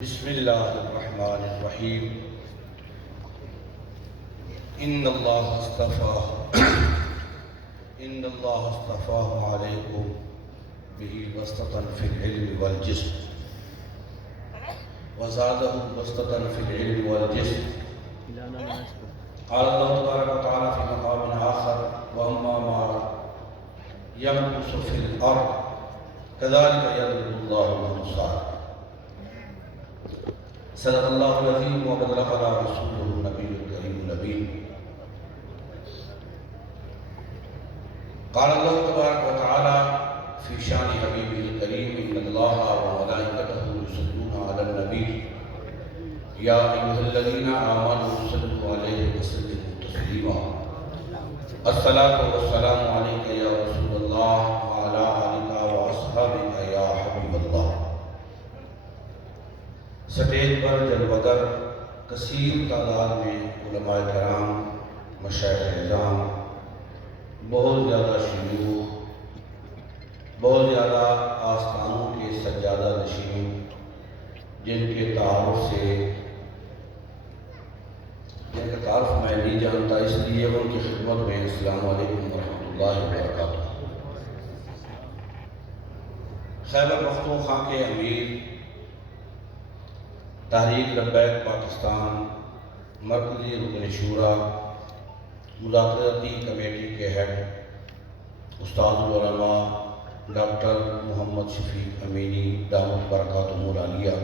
بسم الله الرحمن الرحيم إن الله اصطفاه عليكم به بسطة في العلم والجسم وزاده بسطة في العلم والجسم. قال الله تبارك وتعالى في مقام آخر وأما ما ينقص في الأرض كذلك يضرب الله الأمثال. صدق اللہ العظیم وبلغنا رسوله النبی الکریم الامین. قال اللہ تبارک وتعالی فی شان حبیبہ الکریم ان اللہ وملائکتہ یصلون علی النبی یا ایھا الذین آمنوا صلوا علیہ وسلموا تسلیما. الصلاۃ والسلام علیک یا رسول اللہ وعلی آلک واصحابک یا حبیب اللہ. سٹیج پر جلوگر کثیر تعداد میں علماء کرام، مشائخ اعظام، بہت زیادہ شیوخ، بہت زیادہ آستانوں کے سجادہ نشین، جن کا تعارف میں نہیں جانتا، اس لیے ان کی خدمت میں السلام علیکم ورحمۃ اللہ وبرکاتہ. خیبر پختونخوا کے امیر، تحریک لبیک پاکستان مرکزی رکن شورا مذاکراتی کمیٹی کے ہیڈ استاد العلماء ڈاکٹر محمد شفیق امینی دامت برکاتہم العالیہ،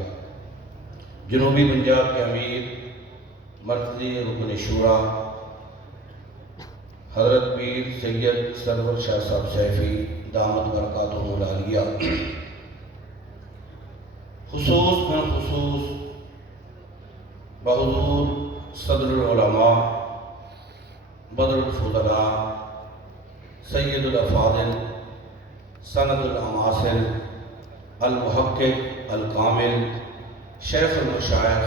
جنوبی پنجاب کے امیر مرکزی رکن شورا حضرت پیر سید سرور شاہ صاحب سیفی دامت برکاتہم العالیہ، خصوص من خصوص بحضور صدر العلماء بدر الفضلاء سید الافاضل سند الاماثل المحقق الکامل شیخ المشائخ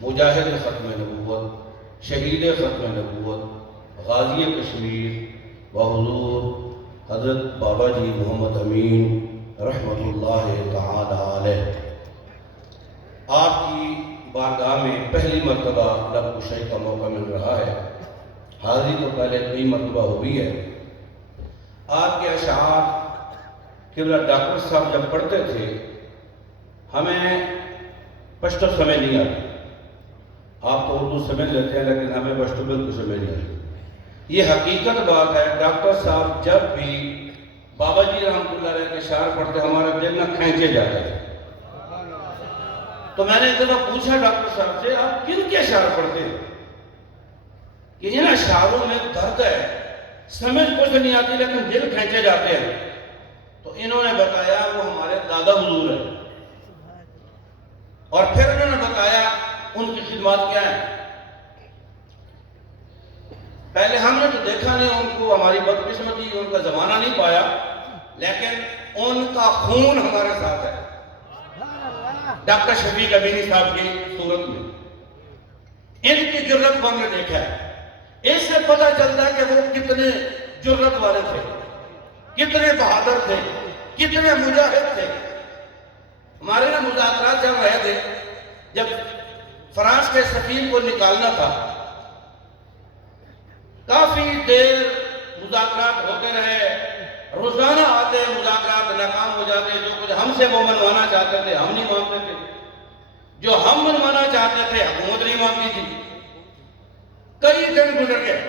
مجاہد ختم نبوت شہید ختم نبوت غازی کشمیر بحضور حضرت بابا جی محمد امین رحمۃ اللہ تعالی علیہ، آپ کی بارگاہ میں پہلی مرتبہ لب کشائی کا موقع مل رہا ہے. حاضری تو پہلے کئی مرتبہ ہوئی ہے. آپ کے اشعار قبلہ ڈاکٹر صاحب جب پڑھتے تھے ہمیں پشتو سمجھ نہیں آتی. آپ تو اردو سمجھ لیتے ہیں لیکن ہمیں پشتو بالکل سمجھ نہیں آتی. یہ حقیقت بات ہے. ڈاکٹر صاحب جب بھی بابا جی رحمۃ اللہ علیہ کے اشعار پڑھتے ہمارے دل میں کھینچے جاتے ہیں. تو میں نے ایک دفعہ پوچھا ڈاکٹر صاحب سے، آپ کن کے اشعار پڑھتے ہیں کہ ان اشعاروں میں درد ہے، سمجھ کچھ نہیں آتی لیکن دل کھینچے جاتے ہیں؟ تو انہوں نے بتایا وہ ہمارے دادا حضور ہیں، اور پھر انہوں نے بتایا ان کی خدمات کیا ہیں. پہلے ہم نے تو دیکھا نہیں ان کو، ہماری بدقسمتی ان کا زمانہ نہیں پایا، لیکن ان کا خون ہمارے ساتھ ہے. ڈاکٹر شفیق امینی صاحب کی صورت میں ان کی جرت کو ہم نے دیکھا ہے. اس سے پتہ چلتا ہے کہ وہ کتنے جرت والے تھے، کتنے بہادر تھے، کتنے مجاہد تھے. ہمارے یہاں مذاکرات چل رہے تھے، جب فرانس کے سفیر کو نکالنا تھا کافی دیر مذاکرات ہوتے رہے. روزانہ آتے مذاکرات ناکام ہو جاتے. جو کچھ ہم سے وہ منوانا چاہتے تھے ہم نہیں مانتے تھے، جو ہم منوانا چاہتے تھے حکومت نہیں مانتی تھی. کئی دن گزر گئے.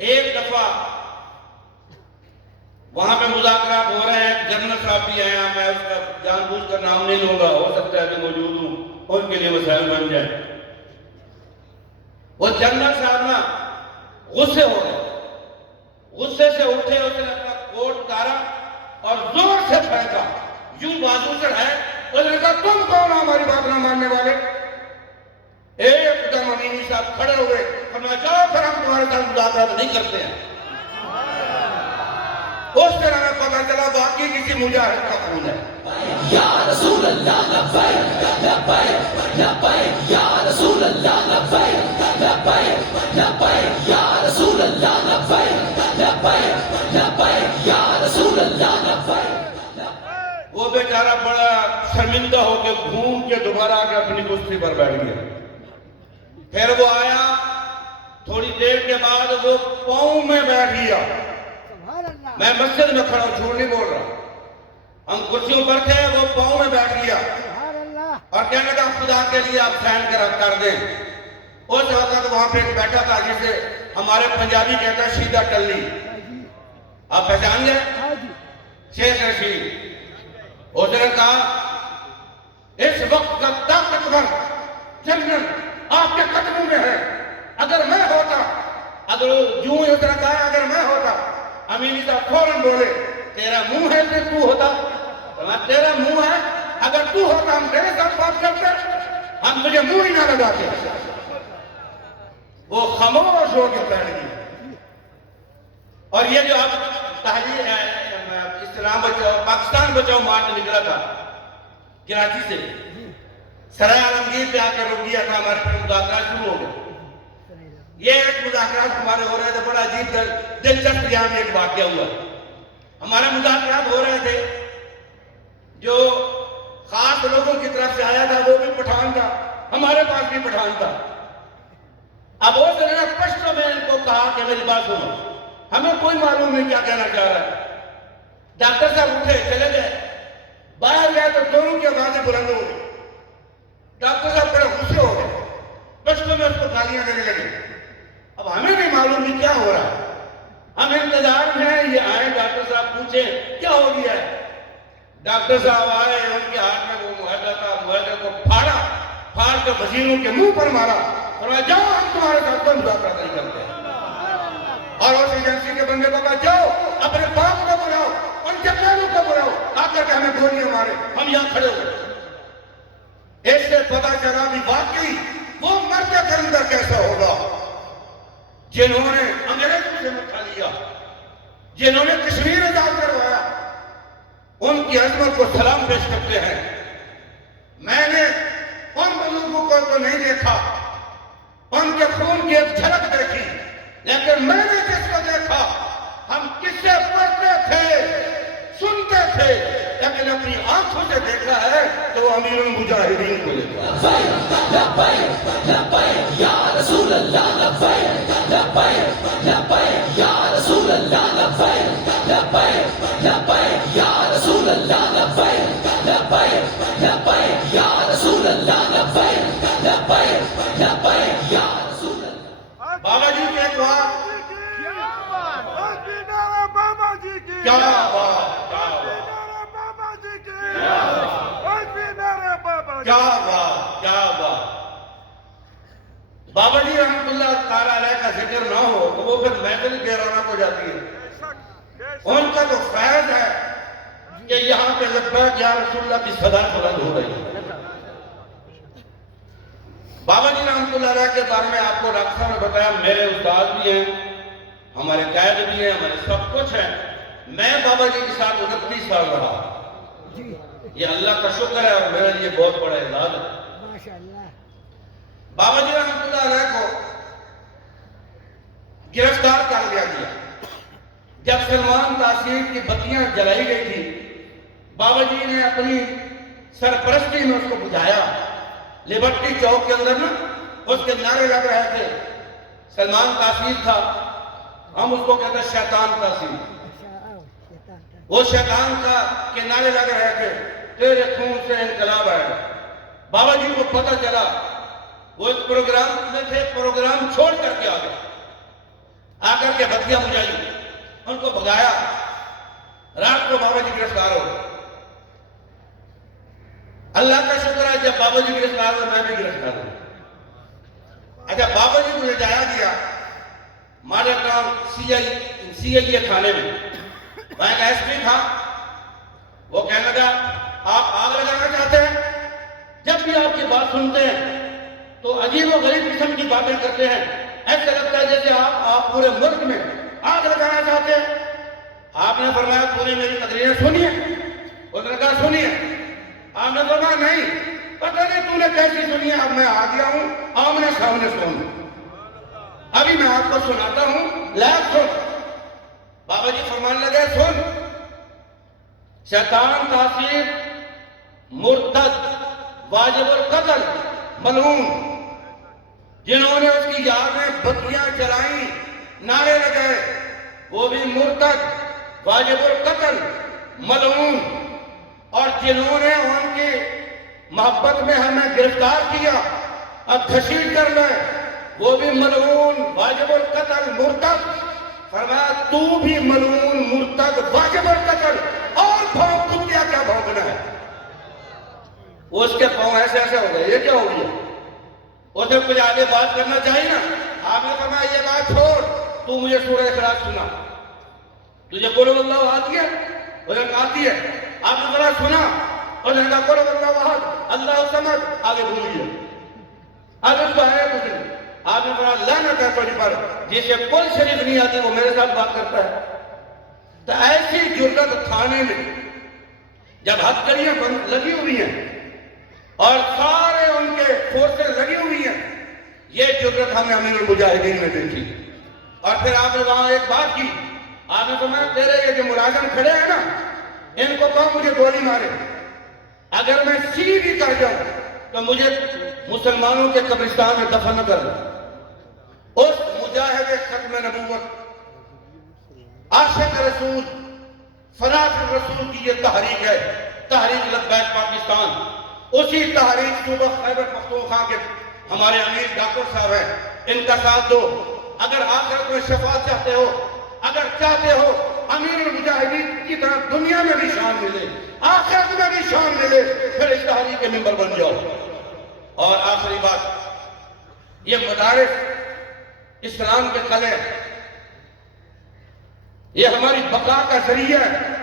ایک دفعہ وہاں پہ مذاکرات ہو رہے ہیں، جنرل صاحب بھی آیا، میں اس کا جان بوجھ کر نام نہیں لوں گا، ہو سکتا ہے کہ موجود ہوں، ان کے لیے مسائل بن جائیں. وہ جنرل صاحب نا غصے ہو گئے، غصے سے اٹھے، اس نے اپنا کوٹ اتارا اور زور سے پھینکا، یوں بازو چڑھائے. اس نے کہا تم کون ہو ہماری بات نہ ماننے والے؟ ایک دم امینی صاحب کھڑے ہوئے، فرمایا جاؤ پھر ہم تمہارے ساتھ مذاکرات نہیں کرتے ہیں. اس طرح میں پتہ چلا باقی کسی مجاہد کا خون ہے. یا رسول اللہ لبیک لبیک لبیک یا رسول اللہ لبیک لبیک لبیک یا رسول اللہ لبیک لبیک لبیک یا رسول اللہ لبیک. وہ بیٹا بیچارہ بڑا شرمندہ ہو کے گھوم کے دوبارہ آ کے اپنی کرسی پر بیٹھ گیا. پھر وہ آیا, تھوڑی دیر کے بعد وہ پاؤں میں بیٹھ گیا. میں مسجد میں کھڑا ہوں, جھوٹ نہیں بول رہا, ہم کرسیوں پر تھے, وہ پاؤں میں بیٹھ گیا اور کہنے لگا خدا کے لیے آپ سائن کر دیں. اس وقت وہاں پہ ایک بیٹھا تھا جسے ہمارے پنجابی کہتا ہے شیدہ ٹلی, آپ پہچان گئے, شیخ رشید. اس نے کہا اس وقت کا طاقتور جنرل آپ کے قدموں میں ہے, اگر میں ہوتا, اگر یوں اس نے کہا اگر میں ہوتا, امینی صاحب فوراً بولے تیرا منہ ہے کہ تو ہوتا, تیرا منہ ہے, اگر تو ہوتا ہم تیرے ساتھ بات کرتے, ہم مجھے منہ ہی نہ لگاتے. وہ خاموش ہو کے بیٹھ گئی. اور یہ جو اب تحریر اسلام بچاؤ پاکستان بچاؤ مارچ نکلا تھا کراچی سے, سرائے عالمگیر پہ آ کے رک گیا تھا, ہمارے مذاکرات شروع ہو گئے. یہ ایک مذاکرات ہمارے ہو رہے تھے, بڑا عجیب دلچسپ یہاں بھی ایک واقعہ ہوا. ہمارے مذاکرات ہو رہے تھے, جو خاص لوگوں کی طرف سے آیا تھا وہ بھی پٹھان تھا, ہمارے پاس بھی پٹھان تھا. اب اس نے پشتو میں ان کو کہا کہ میری بات سنو, ہمیں کوئی معلوم نہیں کیا کہنا چاہ رہا ہے. ڈاکٹر صاحب اٹھے چلے گئے, باہر گئے تو دونوں کی آوازیں بلند ہو گئی. ڈاکٹر صاحب بڑے غصے ہو گئے, پشتو میں اس کو گالیاں دینے لگے. اب ہمیں نہیں معلوم نہیں کیا ہو رہا ہے, ہم انتظار میں ہیں یہ آئے, ڈاکٹر صاحب پوچھیں کیا ہو گیا ہے. ڈاکٹر صاحب آئے, ان کے ہاتھ میں وہ معاہدہ تھا, معاہدے کو پھاڑ کے وزیروں کے منہ پر مارا, فرمایا جاؤ ہم تمہارے ساتھ کوئی مذاکرہ نہیں کرتے ہیں. اور اس ایجنسی کے بندے کو کہا جاؤ اپنے باپ کو بلاؤ, ان کے بہنوں کو بلاؤ, آ کر کے ہمیں گولیاں مارے, ہم یہاں کھڑے ہوئے. اس سے پتا چلا بھی واقعی وہ مرد کے اندر کیسا ہوگا جنہوں نے انگریزوں سے مٹھا لیا, جنہوں نے کشمیر آزاد کروایا, ان کی عظمت کو سلام پیش کرتے ہیں. میں نے ان بزرگوں کو تو نہیں دیکھا, ان کے خون کی ایک جھلک دیکھی, لیکن میں نے جس کو دیکھا, ہم کس سے پڑھتے تھے, سنتے تھے, لیکن اپنی آنکھوں سے دیکھا ہے تو وہ امیر المجاہدین کو دیکھا. لبیک لبیک یا رسول اللہ, لبیک لبیک لبیک یا رسول اللہ, لبیک لبیک لبیک یا رسول اللہ, لبیک لبیک لبیک یا رسول اللہ, لبیک لبیک لبیک یا رسول اللہ. بابا جی کے دعا, بابا جی کی کیا بات, کیا بات, کیا بات. بابا جی رحمت اللہ تعالیٰ علیہ کا ذکر نہ ہو تو وہ پھر محفل گہرانا ہو جاتی ہے. ان کا تو فیض ہے کہ یہاں پہ لبیک یا رسول اللہ کی صدا بلند ہو رہی ہے. بابا جی رحمت اللہ علیہ کے بارے میں آپ کو ڈاکٹر صاحب نے بتایا, میرے استاد بھی ہیں, ہمارے قائد بھی ہیں, ہمارے سب کچھ ہیں. میں بابا جی کے ساتھ 29 سال رہا, یہ اللہ کا شکر ہے اور میرے لیے بہت بڑا اعزاز ہے. بابا جی رحمت اللہ علیہ کو گرفتار کر لیا گیا. جب سلمان تاثیر کی بتیاں جلائی گئی تھی, بابا جی نے اپنی سرپرستی میں اس کو بجھایا. لیبرٹی چوک کے اندر نا اس کے نعرے لگ رہے تھے, سلمان تاثیر تھا, ہم اس کو کہتے ہیں شیطان تاثیر. وہ شیطان کا کے نعرے لگ رہے تھے, تیرے خون سے انقلاب آئے گا. بابا جی کو پتہ چلا, وہ ایک پروگرام میں تھے, پروگرام چھوڑ کر کے آ گئے, آ کر کے بتیاں بجھائی, ان کو بھگایا. رات کو بابا جی گرفتار ہو گئے. اللہ کا شکر ہے جب بابا جی گرفتار ہوئے میں بھی گرفتار ہوں. اچھا, بابا جی کو لے جایا گیا ماڈل ٹاؤن سی آئی اے تھانے میں. وہاں ایک ایس پی تھا, وہ کہنے لگا آپ آگ لگانا چاہتے ہیں, جب بھی آپ کی بات سنتے ہیں تو عجیب و غریب قسم کی باتیں کرتے ہیں, ایسا لگتا ہے جیسے آپ پورے ملک میں آگ لگانا چاہتے ہیں. آپ نے فرمایا تو نے میری تقریریں سنی ہے؟ اس نے کہا سنی ہے. آپ نے فرمایا نہیں, پتہ نہیں تو نے کیسی سنی ہے, اب میں آ گیا ہوں آمنے سامنے سن, ابھی میں آپ کو سناتا ہوں, لائق سن. بابا جی فرمان لگے سن, شیطان تاثیر مرتد واجب القتل ملعون، جنہوں نے اس کی یاد میں بتیاں جلائیں، نعرے لگائے، وہ بھی مرتد واجب القتل ملعون، اور جنہوں نے ان کی محبت میں ہمیں گرفتار کیا، اب گھسیٹ کر لیں، وہ بھی ملعون واجب القتل مرتد۔ فرمایا تو بھی ملعون مرتد واجب القتل، اور بھونک کتیا کیا بھونکنا ہے؟ اس کے پاؤں ایسے ایسے ہو گئے، یہ کیا ہو گیا؟ اسے کچھ آگے بات کرنا چاہیے نا۔ آپ نے فرمایا یہ بات چھوڑ، تو مجھے سورہ اخلاص سنا، تجھے قل هو اللہ آتی ہے؟ اسے کہا آتی ہے۔ آپ نے ذرا سنا، اسے کہا قل هو اللہ احد اللہ الصمد، آگے بھول گیا، آگے اس کو ہے کچھ نہیں۔ آپ نے فرمایا لعنت ہے تجھ پر، جسے قل شریف نہیں آتی وہ میرے ساتھ بات کرتا ہے۔ تو ایسی جرت تھانے میں جب ہتھکڑیاں لگی ہوئی ہیں اور سارے ان کے فورسز لگی ہوئی ہیں، یہ جرت ہم نے امیر المجاہدین میں دیکھی۔ اور پھر آپ نے وہاں ایک بات کی، آپ نے فرمایا تیرے یہ جو ملازم کھڑے ہیں نا، ان کو کہو مجھے گولی مارے، اگر میں سی بھی کر جاؤں تو مجھے مسلمانوں کے قبرستان میں دفن نہ کر دوں۔ اس مجاہد ختم نبوت، عاشق رسول، فناف رسول کی یہ تحریک ہے، تحریک لبیک پاکستان۔ اسی تحریک صوبہ خیبر پختونخوا کے ہمارے امیر ڈاکٹر صاحب ہیں، ان کا ساتھ دو۔ اگر آخرت میں شفاعت چاہتے ہو، اگر چاہتے ہو امیر المجاہدین کی طرح دنیا میں بھی شان ملے، آخرت میں بھی شان ملے، پھر اس تحریک کے ممبر بن جاؤ۔ اور آخری بات، یہ مدارس اسلام کے قلعے، یہ ہماری بقا کا ذریعہ ہے،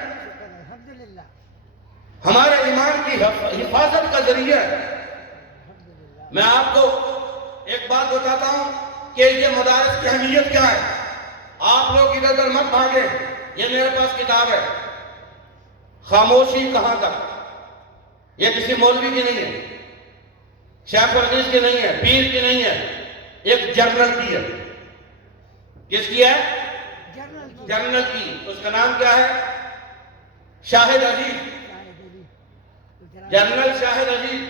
ہمارے ایمان کی حفاظت کا ذریعہ ہے۔ میں آپ کو ایک بات بتاتا ہوں کہ یہ مدارس کی اہمیت کیا ہے۔ آپ لوگ ادھر ادھر مت بھاگیں، یہ میرے پاس کتاب ہے، خاموشی کہاں تک۔ یہ کسی مولوی کی نہیں ہے، شیخ الحدیث کی نہیں ہے، پیر کی نہیں ہے، ایک جرنل کی ہے۔ کس کی ہے؟ جرنل کی۔ اس کا نام کیا ہے؟ شاہد عزیز، جنرل شاہد عزیز۔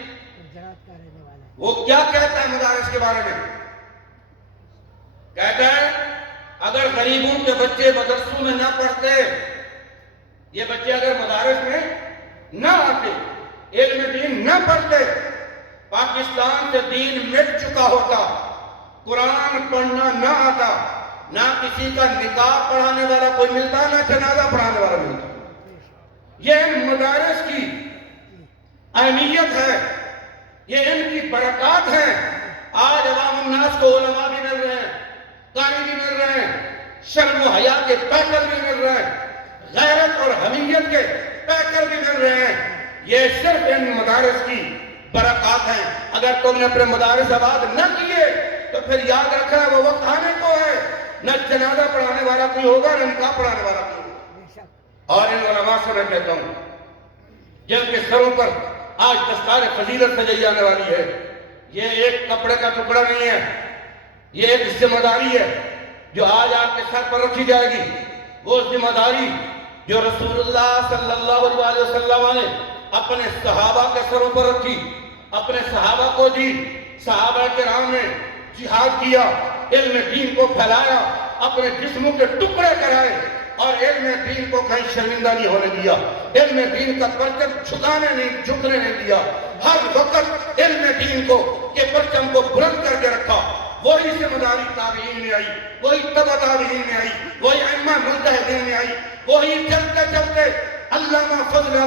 وہ کیا کہتا ہے مدارس کے بارے میں؟ کہتا ہے اگر غریبوں کے بچے مدرسوں میں نہ پڑھتے، یہ بچے اگر مدارس میں نہ آتے، علم دین نہ پڑھتے، پاکستان سے دین مٹ چکا ہوتا، قرآن پڑھنا نہ آتا، نہ کسی کا نکاح پڑھانے والا کوئی ملتا، نہ جنازہ پڑھانے والا ملتا۔ یہ مدارس کی اہمیت ہے، یہ ان کی برکات ہیں۔ آج عوام الناس کو علماء بھی مل رہے ہیں، قاری بھی مل رہے ہیں، شرم و حیا کے پیکر بھی مل رہے ہیں، غیرت اور حمیت کے پیکر بھی مل رہے ہیں۔ یہ صرف ان مدارس کی برکات ہیں۔ اگر تم نے اپنے مدارس آباد نہ کیے تو پھر یاد رکھنا وہ وقت آنے کو ہے، نہ جنازہ پڑھانے والا کوئی ہوگا، نہ نکاح پڑھانے والا کوئی ہوگا۔ اور ان علماء سے میں کہتا ہوں جن کے سروں پر آج دستار فضیلت سجائی جانے والی ہے، یہ ایک کپڑے کا ٹکڑا نہیں ہے، یہ ایک ذمہ داری ہے جو آج آپ کے سر پر رکھی جائے گی۔ وہ ذمہ داری جو رسول اللہ صلی اللہ علیہ وسلم نے اپنے صحابہ کے سروں پر رکھی، اپنے صحابہ کو دی۔ صحابہ کرام نے جہاد کیا، علم دین کو پھیلایا، اپنے جسموں کے ٹکڑے کرائے، اور علم دین کو کہیں شرمندہ نہیں ہونے دیا، علم دین کا پرچم جھکنے نہیں دیا۔ ہر وقت علم دین کو کے پرچم کو بلند کر کے رکھا۔ وہی ذمہ داری تابعین میں آئی، وہی تبع تابعین میں آئی، وہی ائمہ مجتہدین میں آئی، وہی چلتے چلتے علامہ فضل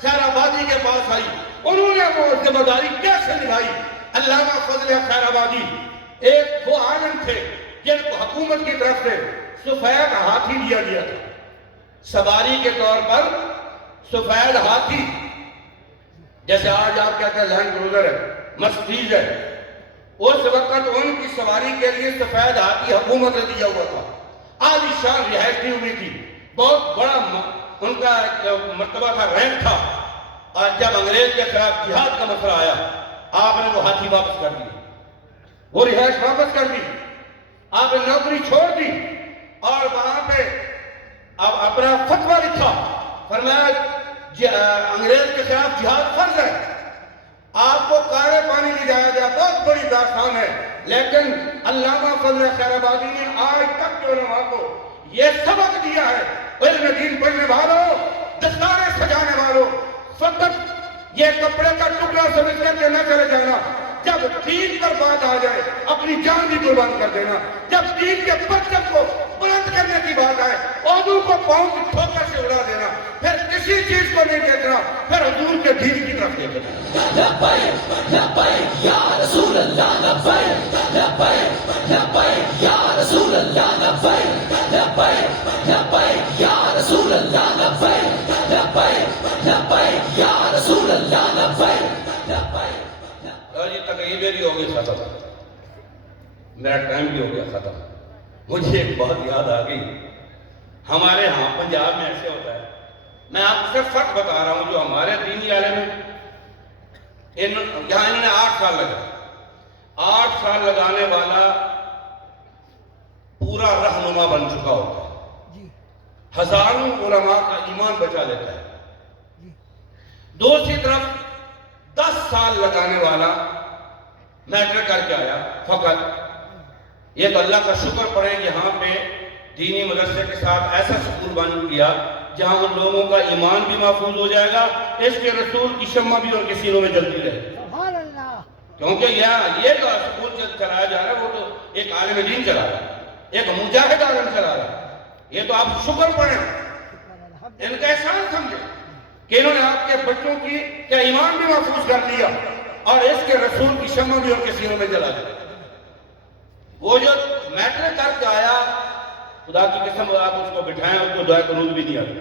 خیر آبادی کے پاس آئی۔ انہوں نے وہ ذمہ داری کیسے نبھائی؟ علامہ فضل خیر آبادی ایک وہ عالم تھے جن کو حکومت کی طرف سے سفید ہاتھی دیا گیا تھا، سواری کے طور پر سفید ہاتھی، جیسے آج آپ کہتے ہیں لینڈ کروزر ہے، مرسیڈیز ہے، اس وقت ان کی سواری کے لیے سفید ہاتھی حکومت نے دیا ہوا تھا۔ عالی شان رہائش دی ہوئی تھی، بہت بڑا ان کا مرتبہ تھا، رینک تھا۔ اور جب انگریز کے خلاف جہاد کا مسئلہ آیا، آپ نے وہ ہاتھی واپس کر دی، وہ رہائش واپس کر دی، آپ نے نوکری چھوڑ دی، اور وہاں پہ اب اپنا فتویٰ لکھا۔ فرمایا انگریز کے خلاف جہاد فرض ہے، آپ کو کارے پانی لے جایا بہت بڑی داستان ہے، لیکن علامہ فضل خیر آبادی نے آج تک کے علماء کو یہ سبق دیا ہے، علم دین پڑھنے والوں، دستاریں سجانے والوں، فقط یہ کپڑے کا ٹکڑا سمجھ کر کے نہ چلے جانا، جب دین پر بات آ جائے اپنی جان بھی قربان کر دینا، جب دین کے پرچم کو بلند کرنے کی بات آئے عہدوں کو پاؤں کی ٹھوکر سے اڑا دینا، پھر کسی چیز کو نہیں دیکھنا، پھر حضور کے دین کی طرف دیکھنا۔ لبیک لبیک یا رسول اللہ لبیک لبیک لبیک یا رسول اللہ لبیک لبیک لبیک یا رسول اللہ لبیک لبیک لبیک یا رسول اللہ لبیک لبیک۔ اور یہ تقریب بھی ہو گئی ختم، میرا ٹائم بھی ہو گیا ختم۔ مجھے ایک بات یاد آ گئی، ہمارے ہاں پنجاب میں ایسے ہوتا ہے، میں آپ کو صرف فرق بتا رہا ہوں، جو ہمارے دینی عالم ہیں یہاں انہوں نے 8 سال لگائے، 8 سال لگانے والا پورا رہنما بن چکا ہوتا ہے، ہزاروں علماء کا ایمان بچا لیتا ہے۔ دوسری طرف 10 سال لگانے والا میٹرک کر کے آیا فقط، یہ تو اللہ کا شکر پڑے یہاں پہ دینی مدرسے کے ساتھ ایسا سکول بن گیا جہاں ان لوگوں کا ایمان بھی محفوظ ہو جائے گا، اس کے رسول کی شمع بھی ان کے سینوں میں جلتی رہے، کیونکہ یہ جو سکول چلایا جا رہا ہے وہ تو ایک عالم دین چلا رہا ہے، ایک مجاہد عالم چلا رہا ہے۔ یہ تو آپ شکر پڑھیں، ان کا احسان سمجھیں کہ انہوں نے آپ کے بچوں کی کیا ایمان بھی محفوظ کر لیا اور اس کے رسول کی شمع بھی ان کے سینوں میں جلا دیا۔ وہ جو میٹرک کر کے آیا، خدا کی قسم آپ اس کو بٹھائیں، اس کو دعائے قنوت بھی نہیں آتی،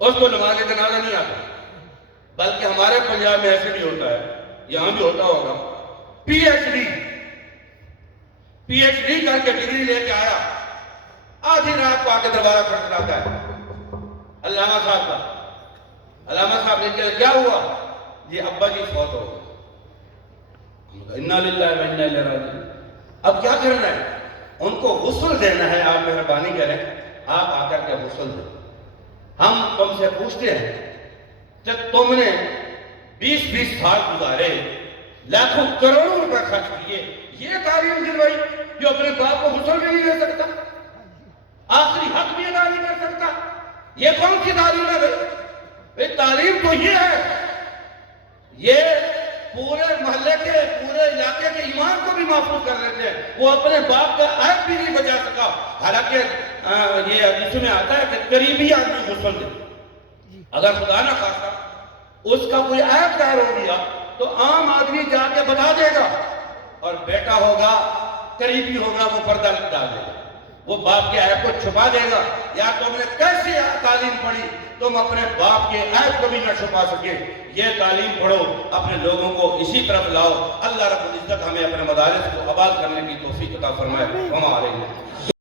اس کو نماز جنازہ نہیں آتا، بلکہ ہمارے پنجاب میں ایسے بھی ہوتا ہے، یہاں بھی ہوتا ہوگا، پی ایچ ڈی کر کے ڈگری لے کے آیا، آدھی رات کو آ کے دوبارہ کھٹکھٹاتا ہے علامہ صاحب کا، علامہ صاحب نے کہا کیا ہوا؟ جی ابا جی فوت ہو گئے۔ انا للہ و انا الیہ راجعون۔ اب کیا کرنا ہے؟ ان کو غسل دینا ہے، آپ مہربانی کریں، آپ آ کر کے غسل دیں۔ ہم تم سے پوچھتے ہیں کہ تم نے 20 سال گزارے، لاکھوں کروڑوں روپے خرچ کیے، یہ تعلیم دلوائی جو اپنے باپ کو غسل بھی نہیں دے سکتا، آخری حق بھی ادا نہیں کر سکتا، یہ کون سی تعلیم ہے بھائی؟ تعلیم تو یہ ہے، یہ پورے محلے کے پورے علاقے کے ایمان کو بھی محفوظ کر لیتے ہیں، وہ اپنے باپ کا عیب بھی نہیں بچا سکا، حالانکہ یہ حدیث میں آتا ہے کہ قریبی آدمی غسل دے، اگر خدا نہ خواستہ اس کا کوئی عیب ظاہر ہو گیا تو عام آدمی جا کے بتا دے گا، اور بیٹا ہوگا قریبی ہوگا وہ پردہ ڈال دے گا، وہ باپ کے عیب کو چھپا دے گا۔ یا تم نے کیسی تعلیم پڑھی تم اپنے باپ کے عیب کو بھی نہ چھپا سکے؟ یہ تعلیم پڑھو، اپنے لوگوں کو اسی طرف لاؤ۔ اللہ رب العزت ہمیں اپنے مدارس کو آباد کرنے کی توفیق عطا فرمائے۔ ہمارے